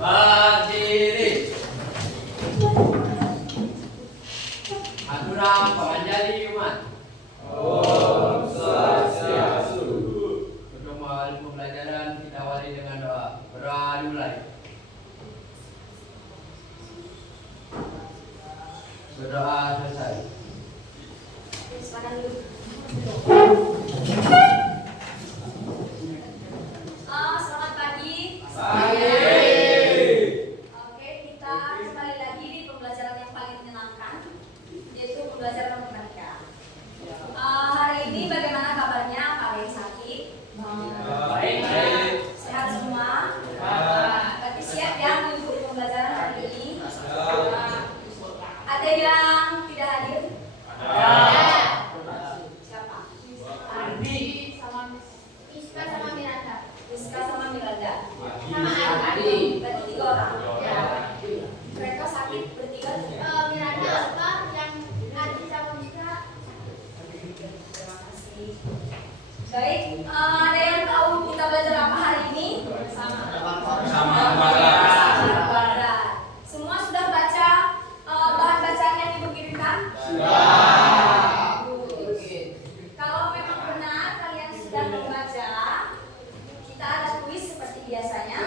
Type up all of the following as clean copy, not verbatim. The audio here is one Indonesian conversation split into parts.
Berdiri. Aturan penganjali umat. Om Swastiastu. Untuk mengawali pembelajaran kita awali dengan doa. Berdoa dimulai. Berdoa selesai. Silakan dulu. Selamat pagi. Oke, kita kembali lagi di pembelajaran yang paling menyenangkan, yaitu pembelajaran matematika. Hari ini bagaimana kabarnya? Ada yang sakit? Baik. Sehat semua? Berarti siap ya mengikuti pembelajaran hari ini? Ada yang tidak hadir? Siapa? Andi sama Iska sama Miranda. Rizka sama Miranda. Sama Adi. Berarti 3 orang. Mereka sakit bertiga. Miranda apa yang Adi sama Iska? Terima kasih. Baik, ada yang tahu kita belajar apa hari ini? Bersama Kuadrat. Semua sudah baca bahan bacaan yang ibu kirimkan? Kalau memang benar kalian sudah membaca, kita ada kuis seperti biasanya.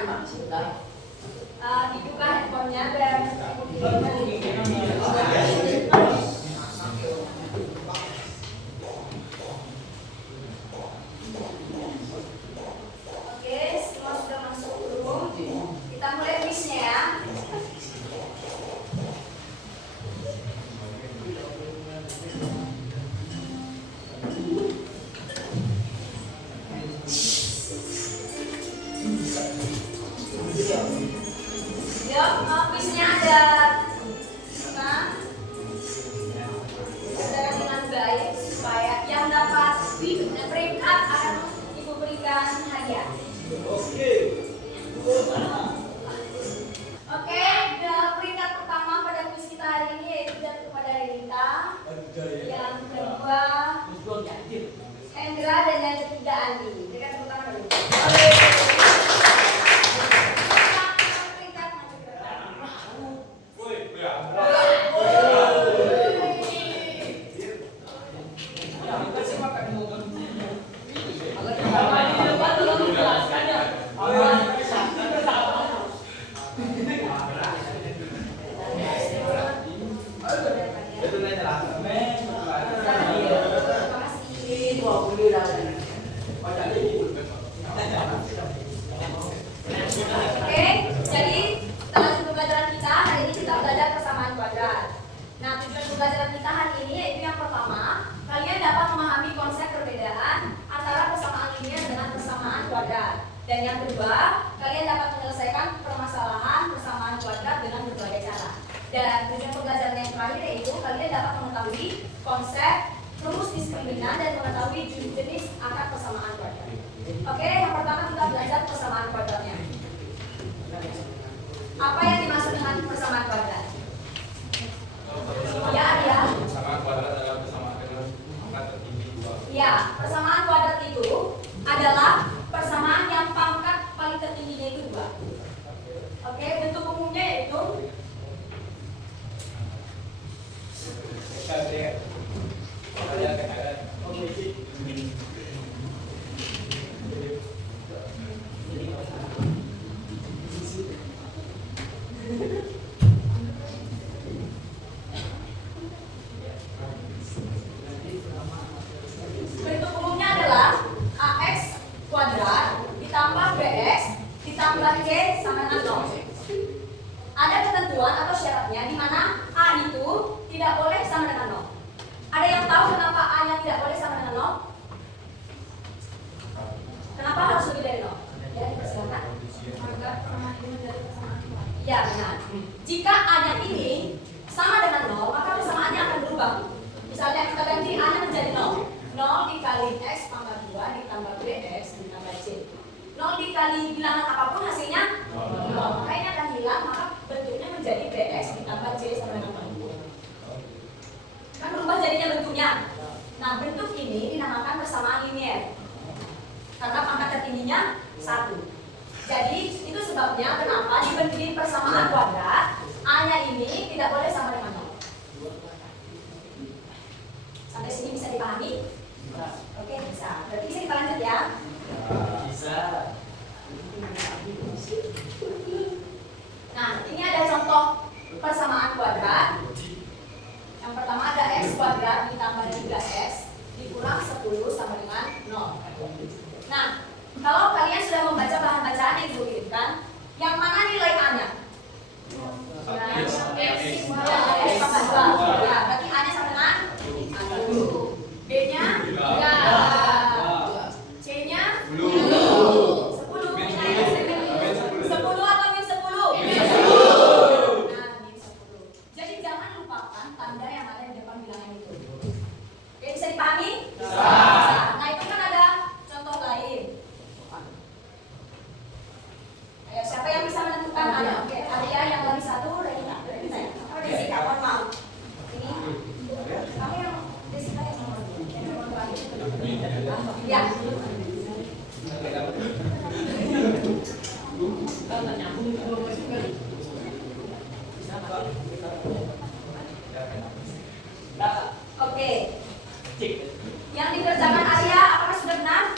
Dibuka handphonenya biar ibu kirimkan. Oke, semua sudah masuk room. Kita mulai kuisnya ya. Kuisnya ada dengan baik supaya yang dapat peringkat akan ibu berikan hadiah. Oke, peringkat pertama pada kuis kita hari ini yaitu jatuh kepada Renita. Yang kedua Hendra dan yang ketiga Andi. Berikan tepuk tangan dulu. Peringkat maju ke depan. Oke, jadi kita lanjut pembelajaran kita. Hari ini kita belajar persamaan kuadrat. Nah, tujuan pembelajaran kita hari ini yaitu yang pertama, kalian dapat memahami konsep perbedaan antara persamaan linear dengan persamaan kuadrat. Dan yang kedua, kalian dapat menyelesaikan permasalahan persamaan kuadrat dengan berbagai cara. Dan tujuan pembelajaran yang terakhir yaitu kalian dapat mengetahui konsep rumus diskriminan dan mengetahui jenis akar persamaan kuadrat. Oke, yang pertama kita belajar persamaan kuadratnya. Apa yang dimaksud dengan persamaan kuadrat? Ya, ya. Persamaan kuadrat adalah persamaan dengan pangkat tertinggi 2. Ya, persamaan kuadrat itu adalah persamaan yang pangkat paling tertingginya itu 2. Oke, bentuk umumnya yaitu bentuk umumnya adalah AX kuadrat ditambah BX ditambah C sama dengan 0. Ada ketentuan atau syaratnya di mana A itu tidak boleh sama dengan 0. Ada yang tahu kenapa A-nya tidak boleh sama dengan 0? Kenapa harus lebih dari 0? Ya, silakan. Ya, benar. Jika A-nya ini sama dengan 0, maka persamaannya akan berubah. Misalnya kita ganti A-nya menjadi 0. 0 dikali X pangkat 2 ditambah BX ditambah C. 0 dikali bilangan apapun hasilnya 0. Maka ini akan hilang, maka bentuknya menjadi BX ditambah C sama dengan 0. Kan berubah jadinya bentuknya. Nah, bentuk ini dinamakan persamaan linear. Karena pangkat tertingginya 1. Jadi itu sebabnya kenapa di persamaan kuadrat A-nya ini tidak boleh sama dengan 0. Sampai sini bisa dipahami? Oke, bisa. Berarti bisa kita lanjut ya. Bisa. Nah, ini ada contoh persamaan kuadrat. Yang pertama ada x kuadrat ditambah 3x dikurang 10 sama dengan 0. Nah, kalau kalian sudah membaca bahan bacaan yang dikirimkan, yang mana nilai A-nya? X tambah 2. Ya, berarti A-nya sama dengan 1. B-nya 3. C-nya 10. 10 atau min 10? Min 10. Nah, min 10. Jadi jangan lupakan tanda yang ada di depan bilangan itu. Oke, bisa dipahami? Bisa. Nah, itu kan ada contoh lain. Ayo, siapa yang bisa menentukan A-nya? Oke, Arya yang lagi 1, Renita. Renita ya? Apa Desika? Mohon maaf. Ini kamu yang Desika yang nomor 2. Yang nomor 2. Ya. Oke. Yang dikerjakan Arya apakah sudah benar?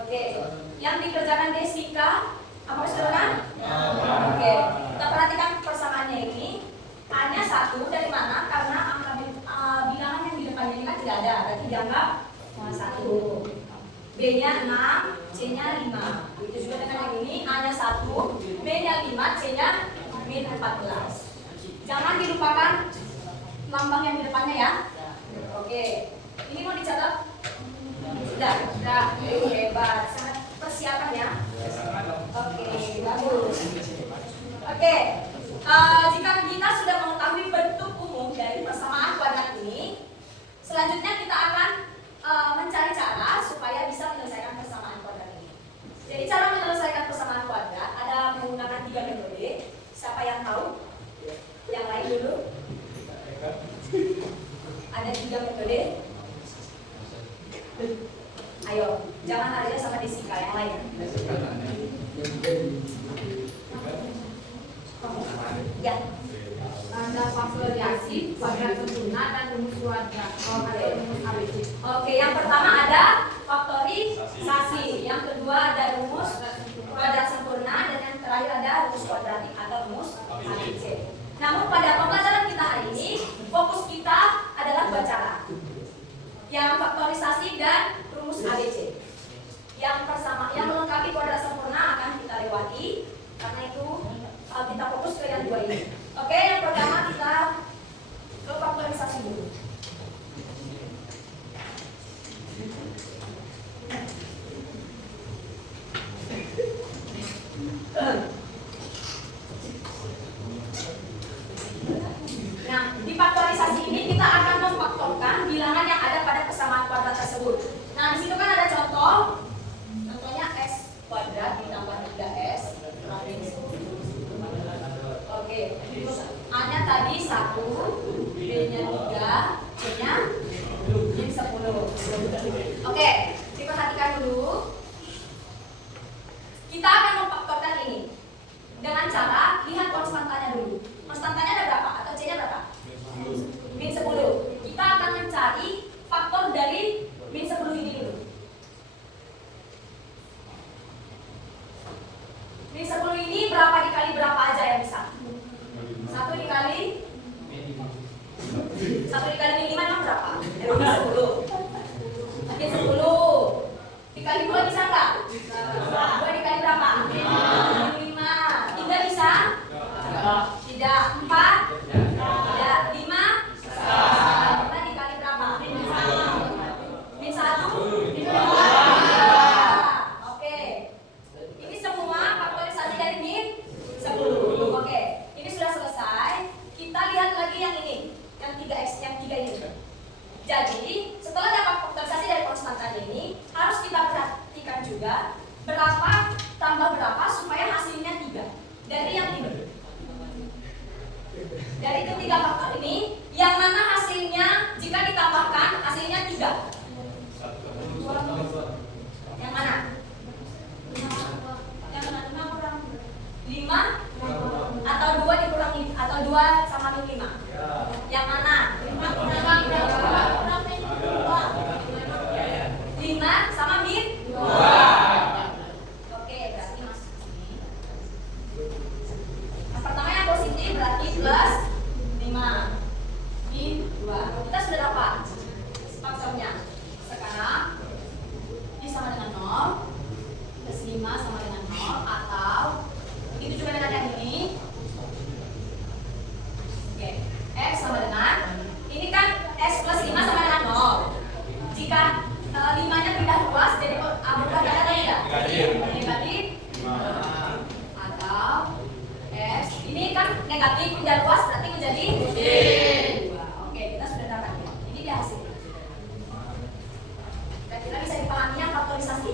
Oke. Yang dikerjakan Desika apakah sudah benar? Oke. Kita perhatikan persamaannya ini. A-nya 1 dari mana? Karena angka bilangan yang di depannya ini kan tidak ada, berarti dianggap 1. B-nya 6, C-nya 5. Itu juga dengan yang ini, A-nya 1, B-nya 5, C-nya min 14. Jangan dilupakan lambang yang di depannya ya. Oke. Ini mau dicatat? Sudah. Hebat. Sangat persiapan ya. Oke, bagus. Oke. Jika kita sudah mengetahui bentuk umum dari persamaan kuadrat ini, selanjutnya kita akan mencari cara supaya bisa menyelesaikan persamaan kuadrat ini. Jadi cara menyelesaikan persamaan kuadrat ada menggunakan 3 metode. Siapa yang tahu? Yang lain dulu. Ada 3 metode. Ayo, jangan Arya sama Desika, yang lain. Ya. Ada faktorisasi, kuadrat sempurna, dan rumus kuadrat atau rumus ABC. Oke, yang pertama ada faktorisasi, yang kedua ada rumus kuadrat sempurna, dan yang terakhir ada rumus kuadratik atau rumus ABC. Namun pada pembelajaran kita hari ini, fokus kita adalah 2 cara. Yang faktorisasi dan rumus ABC. Yang melengkapi kuadrat sempurna akan kita lewati, karena itu kita fokus ke yang 2 ini. Oke, yang pertama kita ke faktorisasi dulu. Nah, di faktorisasi ini kita akan memfaktorkan bilangan yang ada pada persamaan kuadrat tersebut. Nah, di situ kan ada contoh. Contohnya x kuadrat ditambah 3x kurang min 10. Oke. A-nya tadi 1, B-nya 3, C-nya min 10. Oke, diperhatikan dulu. Kita akan memfaktorkan ini dengan cara lihat konstantanya dulu. Konstantanya ada berapa? Atau C-nya berapa? Min 10. Kita akan mencari faktor dari min 10 ini dulu. Min 10 ini berapa dikali berapa aja yang bisa? 1 dikali min 5 emang berapa? Min 10. Min 10. Yang mana? Yang mana? 5 atau 2 dikurangi atau 2 sama min 5? Yang mana? 5 sama min 2. Oke, berarti masuk sini. Yang pertama yang positif berarti plus 5 min 2. Kita sudah dapat faktornya. Sekarang ini sama dengan 0, plus 5 sama dengan 0, atau itu juga dengan yang ini. Oke, X sama dengan ini kan X plus 5 sama dengan 0. Jika 5-nya pindah luas jadi berubah ya atau tidak? Negatif. Atau X ini kan negatif pindah luas berarti menjadi positif. Oke, kita sudah dapat. Ini dia hasilnya. Kira-kira bisa dipahami yang faktorisasi?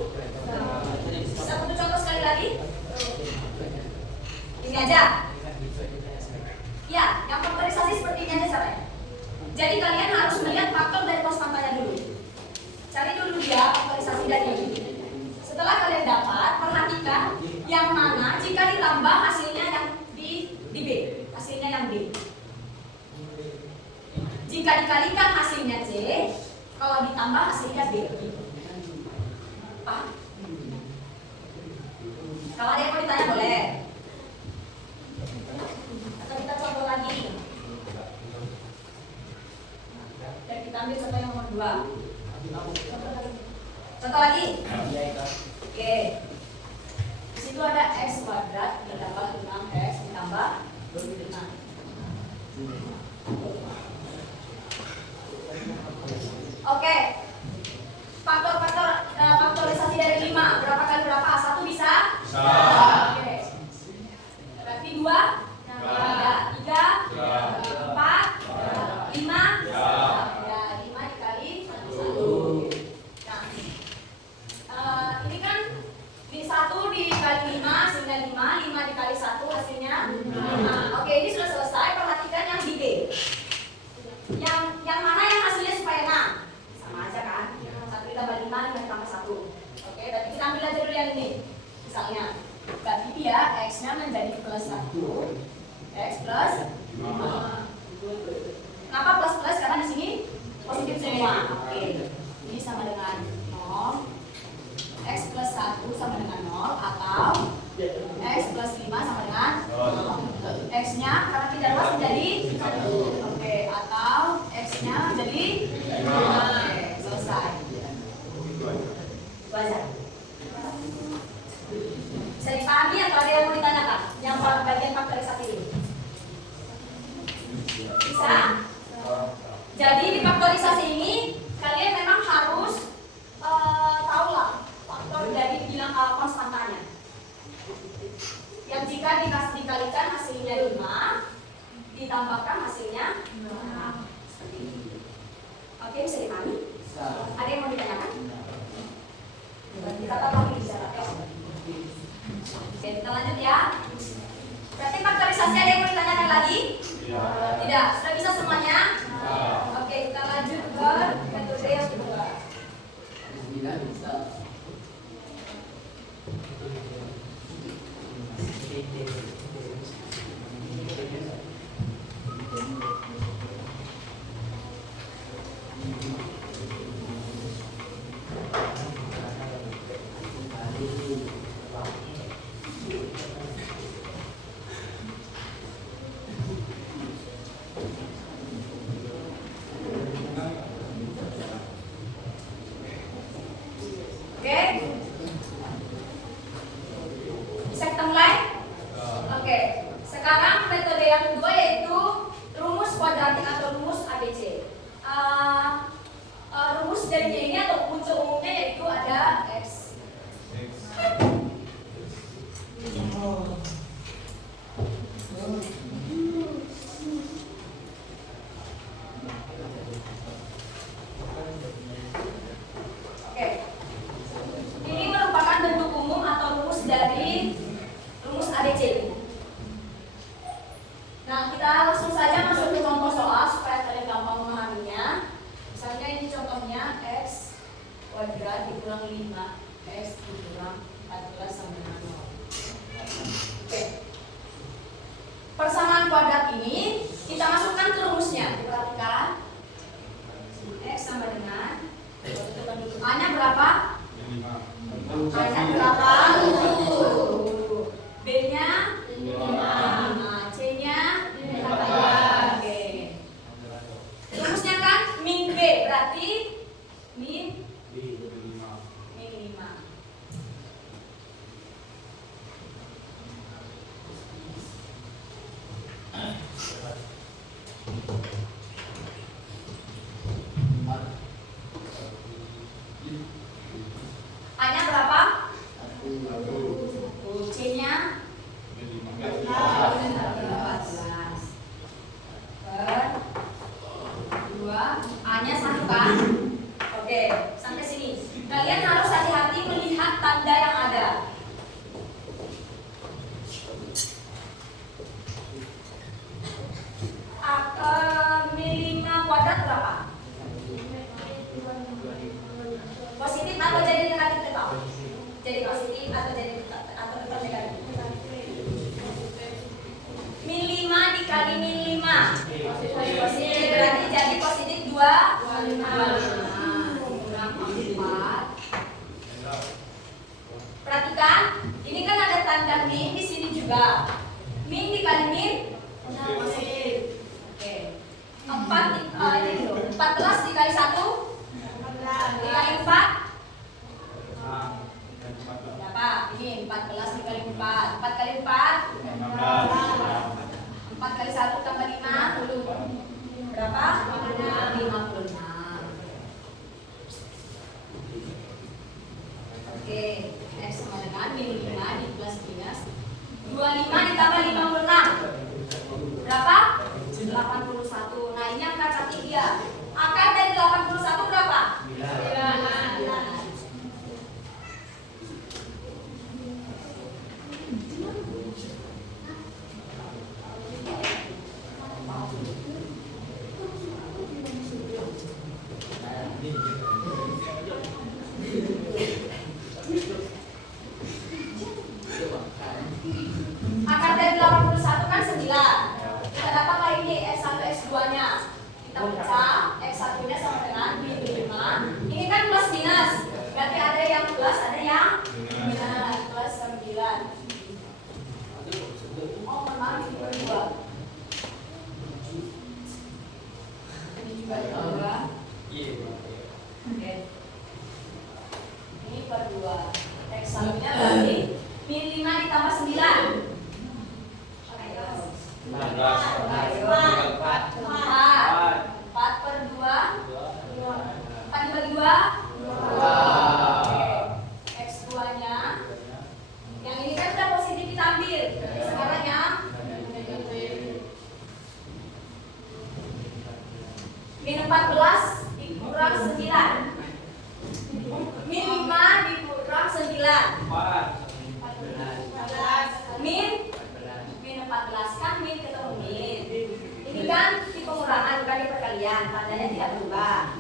Bisa butuh contoh sekali lagi? Ini aja. Ya, yang faktorisasi seperti ini aja caranya. Jadi kalian harus melihat faktor dari konstantanya dulu. Cari dulu dia faktorisasi dari ini. Setelah kalian dapat, perhatikan yang mana jika ditambah hasilnya yang di B, hasilnya yang B. Jika dikalikan hasilnya C, kalau ditambah hasilnya B. Paham? Kalau ada yang mau ditanya boleh. Atau kita contoh lagi. Dan kita ambil contoh yang nomor 2. Contoh lagi. Oke. Di situ ada x kuadrat ditambah 6x ditambah 25. Oke. Faktorisasi dari 5 berapa kali berapa? 1 bisa? Bisa. Oke. Berarti 2? Ya. 3? 4? 5? Ya, 5 dikali 1. Nah, ini kan di 1 dikali 5 hasilnya 5 dikali 1 hasilnya 5. Oke, ini sudah selesai. Perhatikan yang di B. Yang mana yang hasilnya supaya 6? Sama aja kan? 1 ditambah 5 ditambah 1. Oke, berarti kita ambil aja dulu yang ini. Misalnya, berarti dia X-nya menjadi plus 1. X plus 5. Kenapa plus plus? Karena di sini positif semua. Oke, ini sama dengan 0. X plus 1 sama dengan 0 atau X plus 5 sama dengan 0. X-nya karena tidak luas menjadi 1. Oke, atau X-nya jadi 5. Oke, selesai. Itu aja. Bisa dipahami atau ada yang mau ditanyakan? Yang bagian faktorisasi ini. Bisa? Jadi di faktorisasi ini kalian memang harus tahu lah faktor dari bilang konstantanya. Yang jika dikalikan hasilnya 5, ditambahkan hasilnya 6. Oke, bisa dipahami? Ada yang mau ditanyakan? Kita tahu lagi bisa. Oke, kita lanjut ya. Berarti faktorisasi ada yang mau ditanyakan lagi? Tidak, sudah bisa semuanya? Oke, kita lanjut ke metode yang kedua. Oke, bisa kita mulai? Oke, sekarang metode yang kedua yaitu rumus kuadratik atau rumus ABC. Rumus dari ini atau unsur umumnya yaitu ada X. Oke. Ini merupakan bentuk umum atau rumus dari rumus ABC. Nah, kita langsung saja masuk ke contoh soal supaya kalian gampang memahaminya. Misalnya ini contohnya X kuadrat dikurang 5x dikurang 14 sama dengan 0. Oke. Persamaan kuadrat ini kita masukkan ke rumusnya. Diperhatikan. X sama dengan A-nya berapa? A-nya berapa? 7. B-nya 5. C-nya 14. Oke. Rumusnya kan min B berarti min 5. A-nya berapa? 1. C-nya 14 per 2. A-nya 1 kan? Oke, sampai sini. Kalian harus hati-hati melihat tanda yang ada. Min 5 kuadrat berapa? Positif atau jadi negatif tetap? Jadi positif atau jadi tetap negatif? Min 5 dikali min 5 positif, berarti jadi positif 25. Perhatikan, ini kan ada tanda min di sini juga. Min dikali min positif. Oke. 14 dikali 1 dikali 4 berapa? Ini 14 dikali 4. 4 kali 4 4 kali 1 tambah 5 berapa? 56. Oke, X sama dengan min 5 di plus minus 25 ditambah 56 berapa? 81. Nah ini angka cantik dia. Akar dari 81 berapa? 9. Akar dari 81 kan 9. Kita dapat lagi X1 X2 nya. Kita pecah, X1 nya sama dengan min 5. Ini kan plus minus. Berarti ada yang plus, ada yang minus. Plus 9. Oh, maaf, ini per 2. Ini juga per 2. Oke. Ini per 2. X1 nya berarti min 5 ditambah 9. 4 per 2 4 dibagi 2 X2 nya yang ini kan sudah positif kita ambil, sekarang yang min 14 dikurang 9 min 5 dikurang 9 min 14 kan min ketemu min. Ini kan di pengurangan bukan di perkalian, tandanya tidak berubah.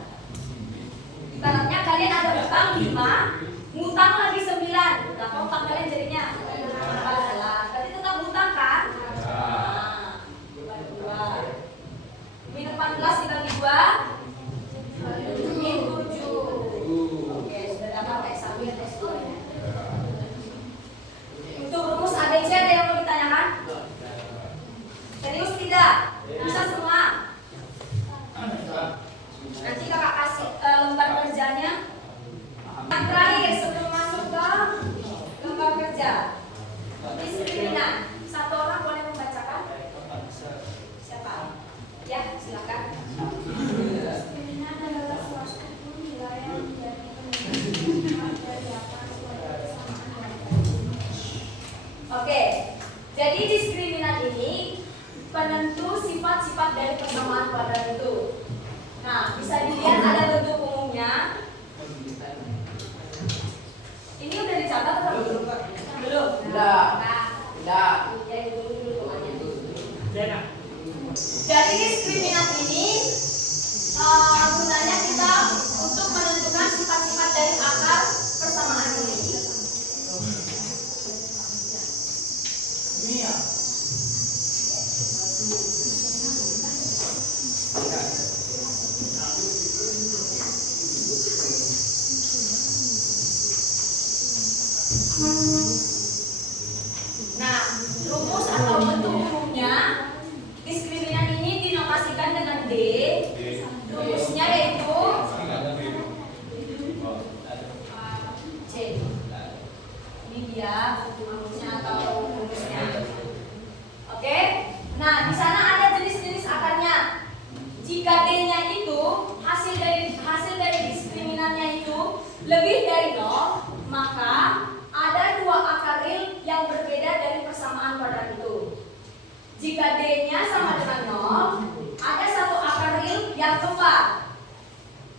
Ibaratnya kalian ada utang 5, ngutang lagi 9. Berapa utang kalian jadinya? 14. Berarti tetap ngutang kan? Nah, dibagi 2. Min 14 dibagi 2 min 7. Oke, sudah dapat X1 dan X2 nya. Untuk rumus ABC ada yang mau ditanyakan? Serius tidak? Bisa semua? Nanti kakak kasih lembar kerjanya. Yang terakhir sebelum masuk ke lembar kerja, diskriminan. Satu orang boleh membacakan? Siapa? Ya, silakan. Diskriminan adalah suatu wilayah yang menjadi penentu dari apa suatu kesamaan. Oke, jadi diskriminan ini penentu sifat-sifat dari persamaan kuadrat itu. Nah, bisa dilihat ada bentuk umumnya. Ini udah dicatat atau belum? Belum. Tidak. Tidak. Jadi dulu temannya. Jadi diskriminat ini gunanya kita untuk menentukan sifat-sifat dari Nah, rumus atau bentuk umumnya diskriminan ini dinotasikan dengan D. Rumusnya yaitu C. Ini dia rumusnya atau rumusnya. Oke. Nah, di sana ada jenis-jenis akarnya. Jika D-nya itu hasil dari diskriminannya itu lebih dari 0, maka ada dua akar real yang berbeda dari persamaan kuadrat itu. Jika D-nya sama dengan 0, ada satu akar real yang keempat.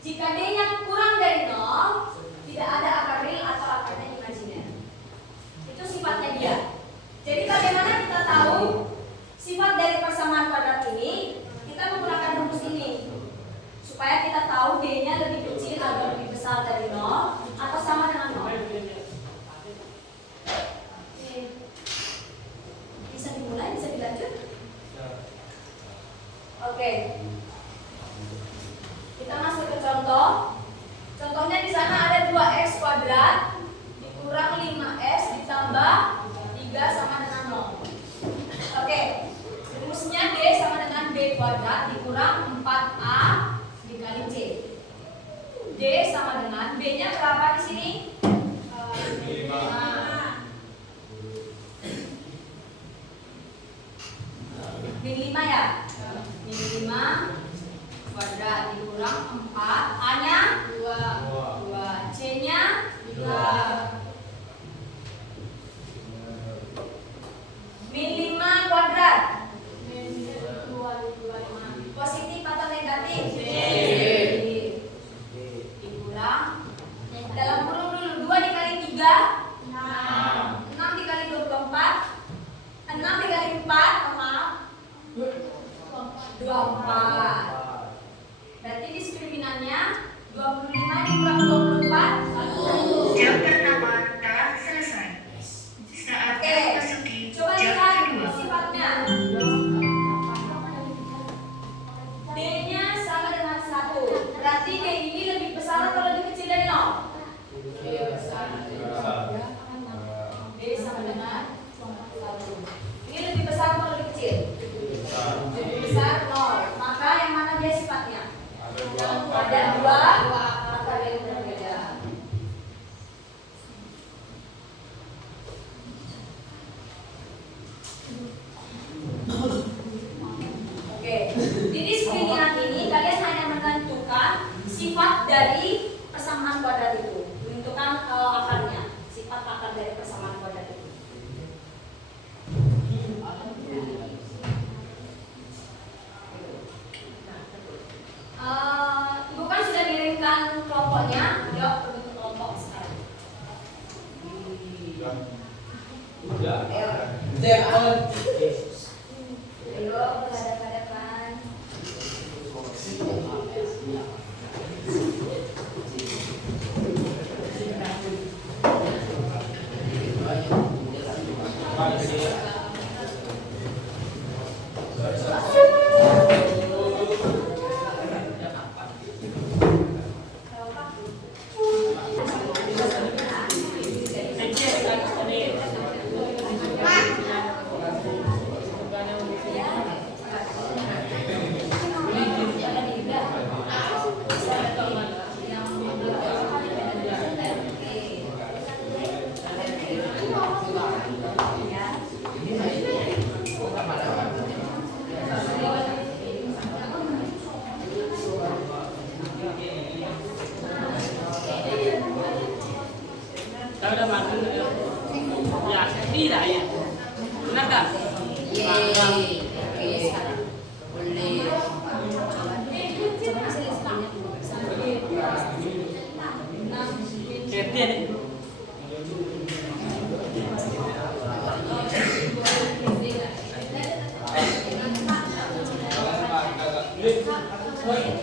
Jika D-nya kurang dari 0, tidak ada akar real atau akarnya imajiner. Itu sifatnya dia. Jadi bagaimana kita tahu sifat dari persamaan kuadrat ini? Kita menggunakan rumus ini supaya kita tahu D-nya lebih kecil atau lebih besar dari 0 atau sama dengan 0. Bisa dimulai, bisa dilanjut? Oke. Kita masuk ke contoh. Contohnya di sana ada 2x kuadrat dikurang 5s ditambah 3 sama dengan 0. Oke. Rumusnya D sama dengan B kuadrat dikurang 4A dikali C. D sama dengan B-nya berapa di sini? 5. Min 5 ya? Min 5 kuadrat dikurang 4. A-nya 2. C-nya 2. Min 5 kuadrat positif atau negatif? Dikurang dalam kurung dulu 2 dikali 3 6 dikali 24 6 dikali 4 maaf 24. Berarti diskriminannya 25 dikurang 24 Jam pertama telah selesai. Saatnya memasuki coba jam lihat kedua. sifatnya. D-nya sama dengan 1. Berarti D ini lebih besar atau lebih kecil dari 0? D sama dengan 1. Ini lebih besar atau lebih kecil? Lebih besar 0. Maka yang mana dia sifatnya? Ada 2 akar yang berbeda. Oke, di diskriminan ini kalian hanya menentukan sifat dari persamaan kuadrat itu, menentukan akarnya, sifat akar dari persamaan kuadrat itu. Ibu kan sudah kirimkan kelompoknya, yuk bentuk kelompok sekarang. Ayo berhadapan-hadapan. Udah makan ya tidak ya benar kan? Boleh.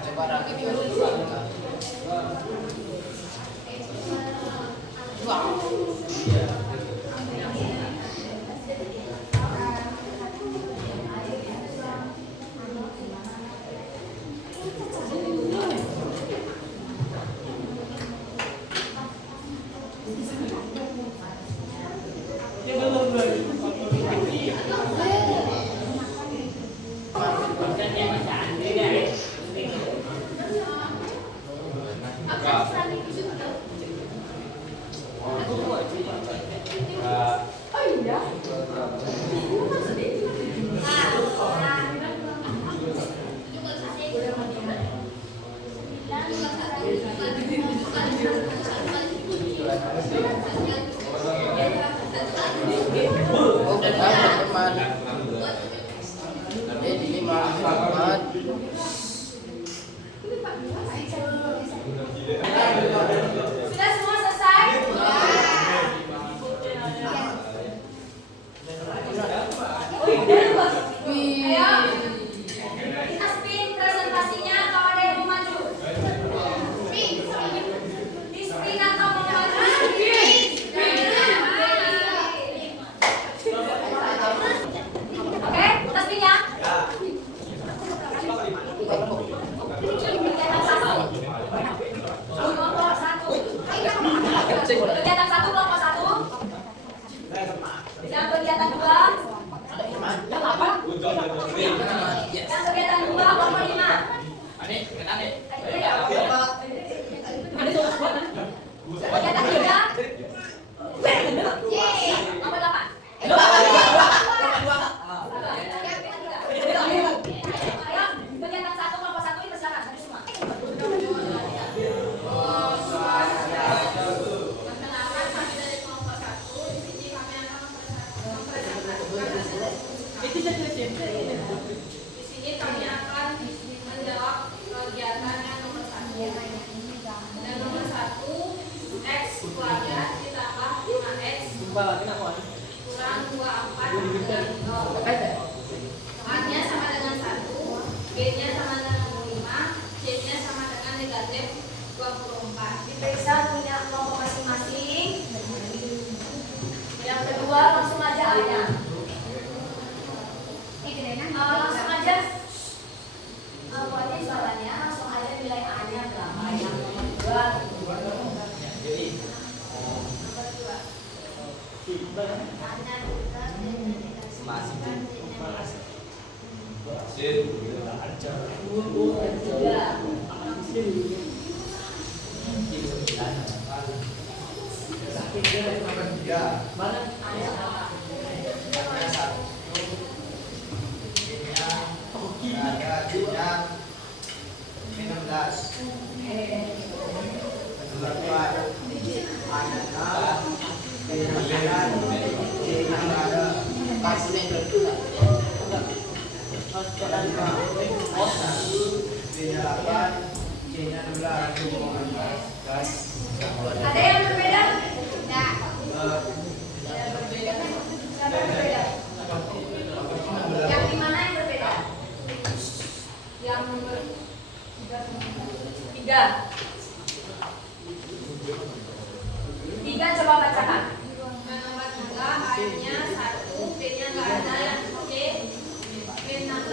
Coba lagi dia dulu. Wow. Sudah semua selesai? Ayo, kita spin presentasinya atau ada yang mau maju? Di spin atau mau maju? Oke, kita spin ya. Kegiatan satu kelompok satu. Yang kegiatan dua. Yang kegiatan dua kelompok lima. Kegiatan tiga. Kelompok delapan. Ayo, kegiatan satu kelompok satu dipersilakan maju semua. Perkenalkan kami dari kelompok 1. Di sini kami akan mempresentasikan hasil. Itu saya siapa? Di sini kami akan menjawab kegiatan yang nomor 1. Dan nomor 1, X kuadrat ditambah 5X kurang 24 dengan 0. A-nya sama dengan 1, B-nya sama dengan 5, C-nya sama dengan negatif 24. Diperiksa punya kelompok masing-masing. Yang kedua langsung aja A-nya. Langsung aja. Pokoknya soalnya langsung aja nilai A-nya berapa. Yang nomor 2. Ada yang berbeda? Tidak. Siapa yang berbeda? Yang di mana yang berbeda? Yang nomor 3. 3 coba bacakan. Nomor 3, A-nya 1, B-nya nggak ada, yang C, B16.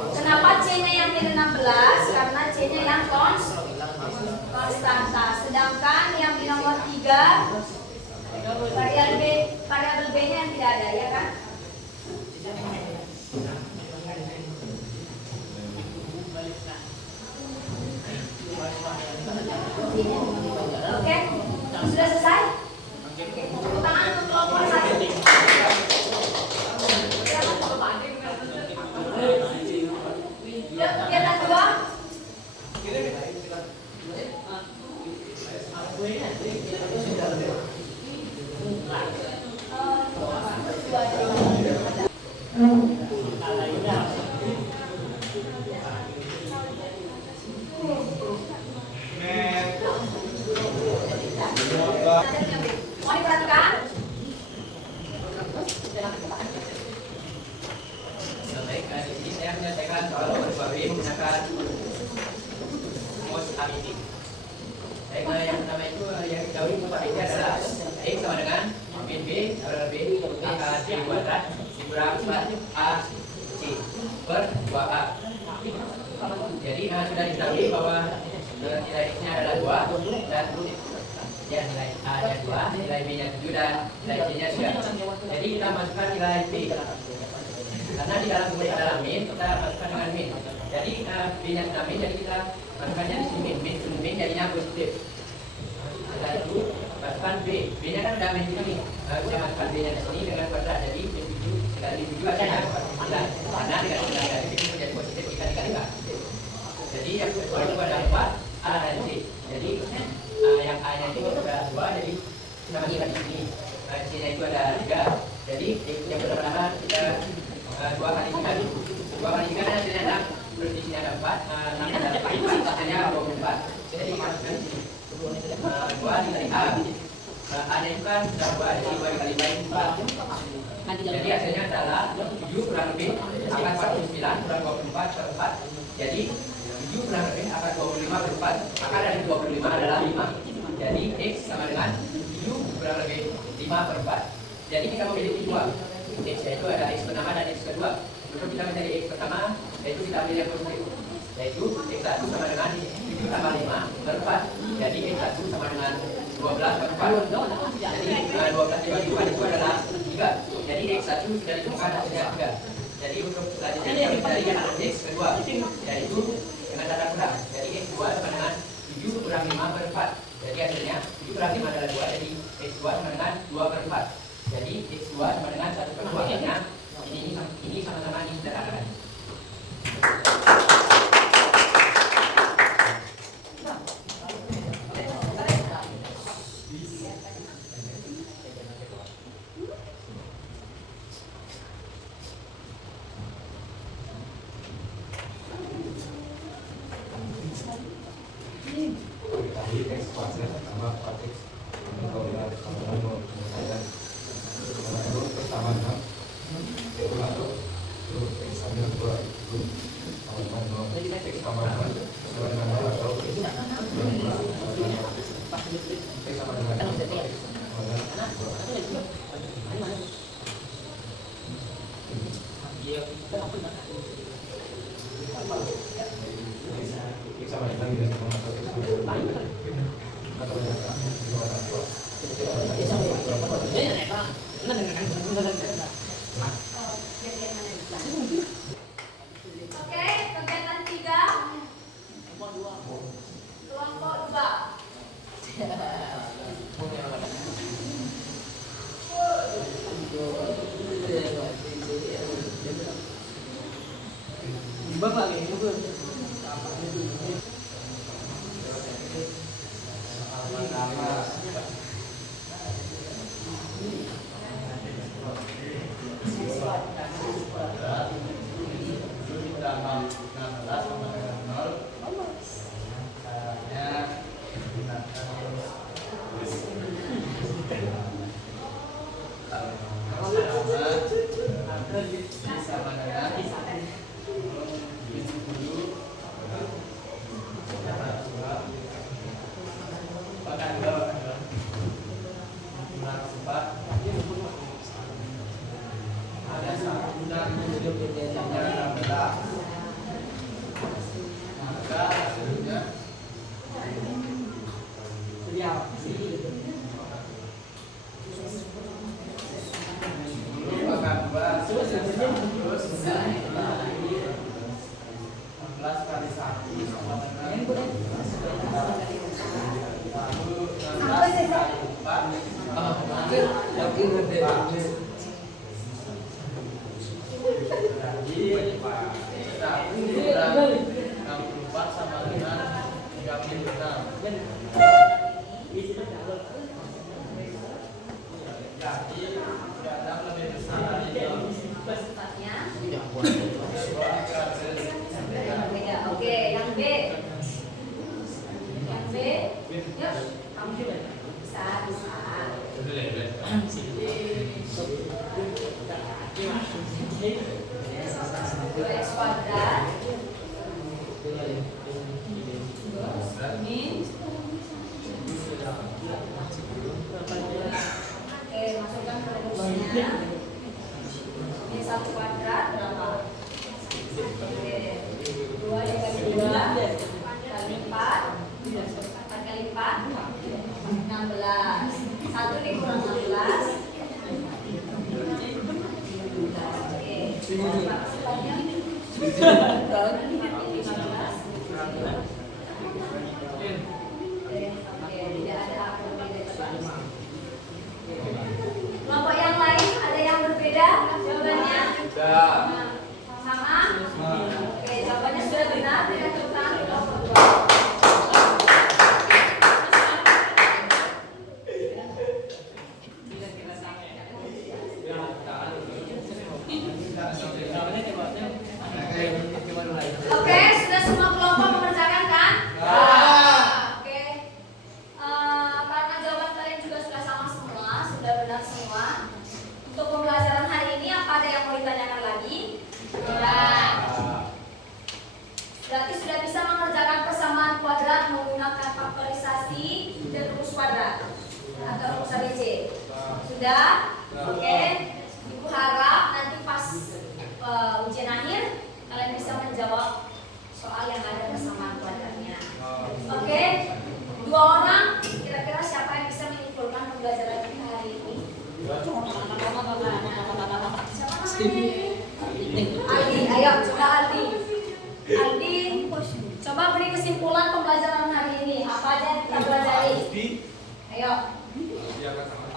Kenapa C-nya yang min 16? Karena C-nya yang konstanta. Sedangkan yang di nomor 3 variabel B-nya yang tidak ada, ya kan? Oke, sudah selesai? Tepuk tangan untuk kelompok 1. Kegiatan 2. Mau diperhatikan? Baik, di sini saya menyelesaikan soal nomor 2B menggunakan rumus ability. Baik, yang pertama itu yang diketahui ability adalah X sama dengan min B adalah B akan C kuadrat dikurang 4A C per 2A. Jadi sudah diketahui bahwa nilai X-nya adalah 2 dan ya nilai A-nya 2, nilai B-nya 7 dan nilai C-nya 3. Jadi kita masukkan nilai B. Karena di dalam min kita masukkan dengan min. Jadi B-nya sudah min, jadi kita masukkannya di sini min jadinya positif. Setelah itu masukkan B. B-nya kan sudah min di sini. Kita masukkan B-nya di sini dengan kuadrat. Jadi 7 sekali 7 akhirnya 9. Karena dengan negatif itu menjadi positif dikali-kali kan. Jadi yang kedua itu ada 4 A dan C. Jadi yang A-nya itu sudah 2, jadi kita masukkan di sini. C-nya itu ada 3. Jadi yang pertama kita 2 kali 3. 2 kali 3 hasilnya 6. Terus di sini ada 4. 6 ada 4. Hasilnya 24. Jadi masukkan di sini. 2 dikali A. A-nya itu kan 2. Jadi 2 dikali 5 4. Jadi hasilnya adalah 7 kurang lebih akan 49 kurang 24 per 4. Jadi 7 kurang lebih akan 25 per 4. Maka dari 25 adalah 5. Jadi X sama dengan 7 kurang lebih 5 per 4. Jadi kita memiliki 2. X yaitu ada X pertama dan X kedua. Untuk kita mencari X pertama, yaitu kita ambil yang positif. Yaitu X1 sama dengan 7 tambah 5 per 4. Jadi X1 sama dengan 12 per 4. Jadi 12 dibagi 4 itu adalah 3. Jadi X1 sudah ditemukan hasilnya 3. Jadi untuk selanjutnya kita mencari X kedua, yaitu dengan tanda kurang. Jadi X2 sama dengan 7 kurang 5 per 4. Jadi hasilnya 7 kurang 5 adalah 2. Jadi X2 sama dengan 2 per 4. Jadi X2 sama dengan 1 per 2. Artinya ini sama-sama disederhanakan. Oke, kegiatan 3. Kelompok 2. Oke, yang B. Yang B. Yuk, kamu bisa. X kuadrat min. Oke, masukkan ke rumusnya. Min 1 kuadrat berapa? Oke, 2 dikali 2 kali 4 kali 4 16. 1 dikurang 16. Oke, hasilnya 15. Oke, tidak ada apa berbeda. Kelompok yang lain ada yang berbeda jawabannya? Sama? Oke, jawabannya sudah benar. Berikan tepuk tangan untuk kelompok 2. ujian akhir kalian bisa menjawab soal yang ada persamaan kuadratnya. Oke, 2 orang kira-kira siapa yang bisa menyimpulkan pembelajaran kita hari ini? Siapa namanya? Aldi, ayo coba Aldi. Aldi, coba beri kesimpulan pembelajaran hari ini. Apa aja yang kita pelajari? Ayo.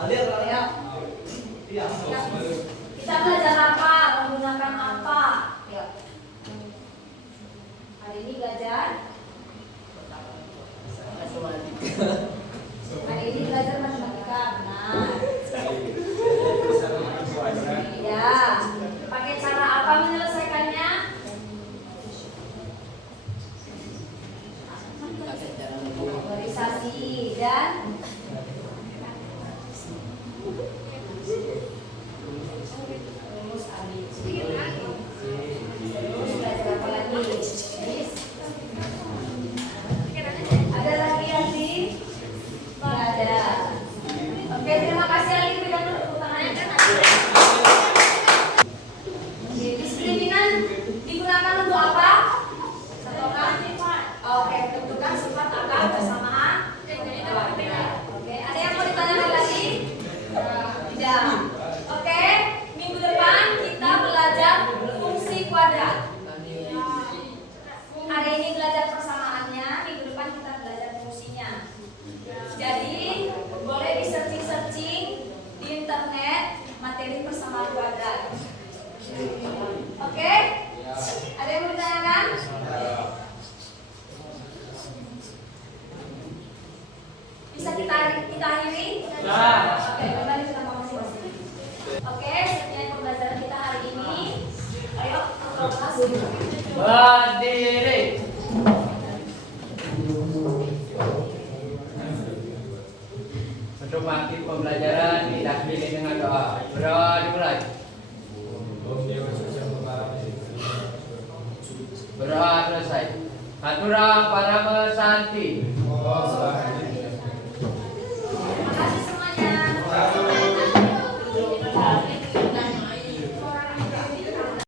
Ayo. Kita belajar apa? Menggunakan apa? Ayo. Hari ini belajar. Hari ini belajar matematika, benar. Iya. Pakai cara apa menyelesaikannya? Memorisasi dan rumus ABC. Terus belajar apa lagi? Ada lagi Aldi? Tidak ada. Oke, terima kasih Aldi. Berikan tepuk tangannya kan? Diskriminan digunakan untuk apa? Satukan. Oke, tentukan sifat angka bersamaan. Oke, ada yang mau ditanyakan lagi? Tidak. Oke, minggu depan kita belajar fungsi kuadrat. Hari ini belajar persamaannya, minggu depan kita belajar fungsinya. Jadi boleh di searching di internet materi persamaan kuadrat. Oke? Ada yang mau ditanyakan? Bisa kita akhiri? Oke, kembali ke tempat masing-masing. Oke, sekian pembelajaran kita hari ini. Ayo, kelas. Berdiri. Untuk makin pembelajaran diakhiri dengan doa. Berdoa dimulai. Berdoa selesai. Atura para santi.